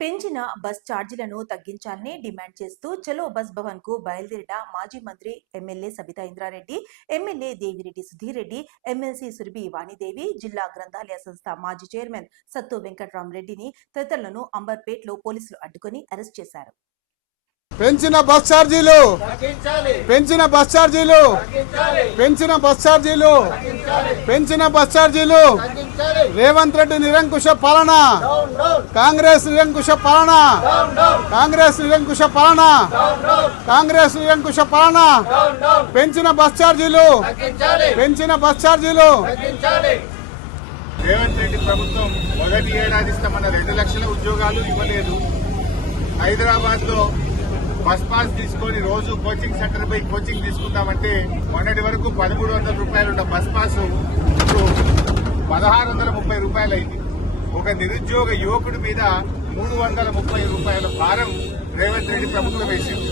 పెంచిన బస్ ఛార్జీలను తగ్గించాలని డిమాండ్ చేస్తూ చలో బస్ భవన్కు బయలుదేరిన మాజీ మంత్రి MLA Sabitha Indra Reddy MLA Devireddy Sudheer Reddy MLC Surabhi Vani Devi జిల్లా గ్రంథాలయ సంస్థ మాజీ చైర్మన్ సత్తు వెంకట్రామరెడ్డిని తదితరులను అంబర్పేట్లో పోలీసులు అడ్డుకొని అరెస్ట్ చేశారు. పెంచిన బస్ ఛార్జీలు. పెంచిన బస్ ఛార్జీలు. పెంచిన బస్ ఛార్జీలు. పెంచిన బస్ ఛార్జీలు. రేవంత్ రెడ్డి నిరంకుశ పాలన. కాంగ్రెస్ నిరంకుశ పాలన. కాంగ్రెస్ నిరంకుశ పాలన. కాంగ్రెస్ నిరంకుశ పాలన. పెంచిన బస్ ఛార్జీలు. పెంచిన బస్ ఛార్జీలు. రేవంత్ రెడ్డి ప్రభుత్వం మొదటి ఏడాది ఇస్తామన్న రెండు లక్షల ఉద్యోగాలు ఇవ్వలేదు. హైదరాబాద్లో బస్ పాస్ తీసుకొని రోజు కోచింగ్ సెంటర్ పోయి కోచింగ్ తీసుకుందామంటే మొన్నటి వరకు పదమూడు వందల రూపాయలు ఉన్న బస్ పాస్ ఇప్పుడు పదహారు వందల ముప్పై రూపాయలైంది. ఒక నిరుద్యోగ యువకుడి మీద మూడు వందల ముప్పై రూపాయల భారం రేవంత్ రెడ్డి ప్రభుత్వం వేసింది.